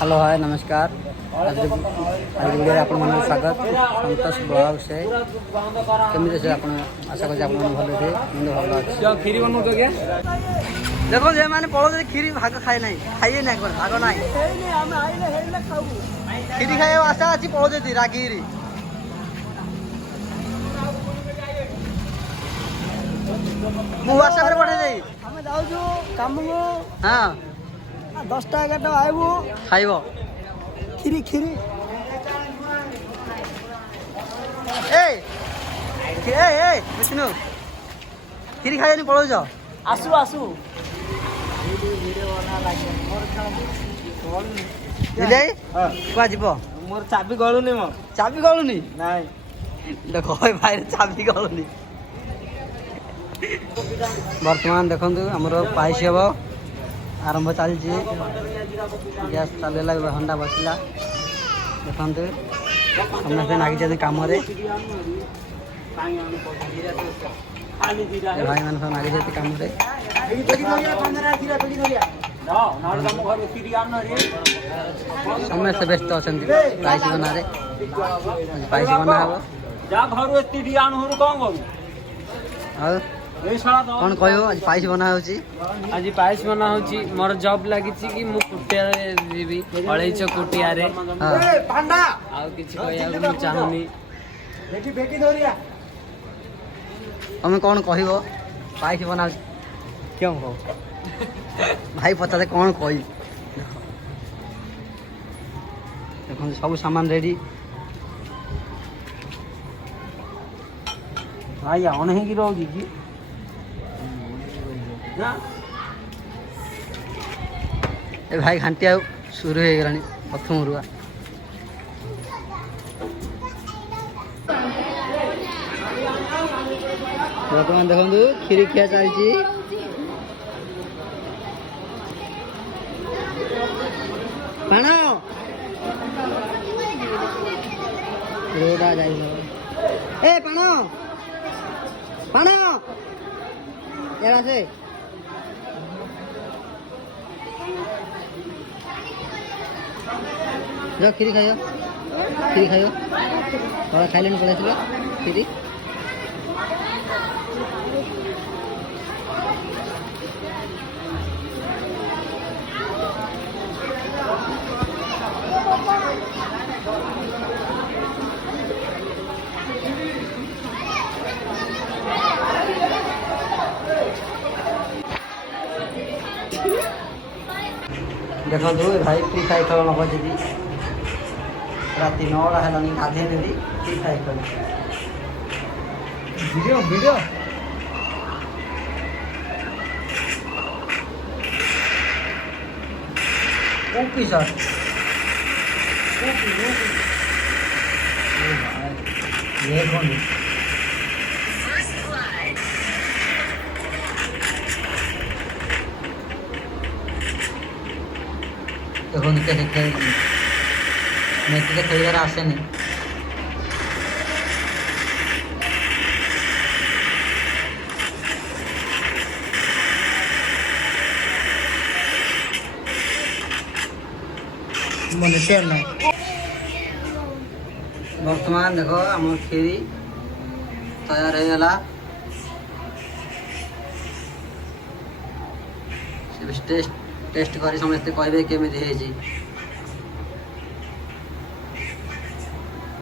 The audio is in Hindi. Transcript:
हेलो हाय नमस्कार। आज वीडियो आपण मन स्वागत संतोष ब्लॉग से केमी से आपण आशा कर आपण भल थे मुझे भल अच्छे खीरी बनौ तो क्या देखो जे माने पळो जे खीरी भाग खाए नहीं खाइए नहीं कोन भाग नहीं हम आइले हेले खाऊ खीरी खाए आशा अछि पळो जे रागीरी मु आशा करे पठे देई हम जाऊ जो काम को हां 10टा 11टा आइबो खाइबो खीरी खीरी ए ए ए विष्णु खीरी खाइए नहीं पळो जा आसु आसु वीडियो बना लागे मोर कॉल दिले हां कुआ जीवो मोर चाबी गळुनी मो चाबी गळुनी नाही देखो भाई चाबी गळुनी वर्तमान देखंतु हमरो पाइस हेबो आरंभ चलछि गैस चलेला हंडा बसला देखंतु समस्त नागी जने काम रे भाई मान सब नागी जते काम रे समस्त व्यस्त अछंती पाइस बना रे पाइस बना हबो जा घर एती आन होर कोन करू आ कौन कहो आज पाइस बना होची आज पाइस बना होची मोर जॉब लागी छी कि मु कुटिया रे जीबी अळैच कुटिया रे ए पांडा आ किछि कहया मु चाहनी बेटी बेटी धोरिया हमें कौन कहिबो पाइस बना क्यों हो भाई पता दे कौन कहि देखो सब सामान रेडी भाई आउ नहीं कि रहोगी जी ए भाई घंटिया शुरू हो गलानी प्रथम रुआ बर्तमान देखु खीरी खिया चलती पाण रोडा जाई ए पाण पाण एरा से जो खीरी खाइयो थोड़ा खाइले नहीं पड़े खीरी देखो भाई फ्री फायर खेल नब जी राति 9टा है गाधे नेली फ्री फायर खेल वीडियो वीडियो ओपी सर ये कौन देखो कैसे खेल मैं तो खेल आसे नहीं मन शेयर नहीं वर्तमान देखो आम खीरी तैयार हो गला टेस्ट टेस्ट करी समस्ते कहबे केमिति हे जी।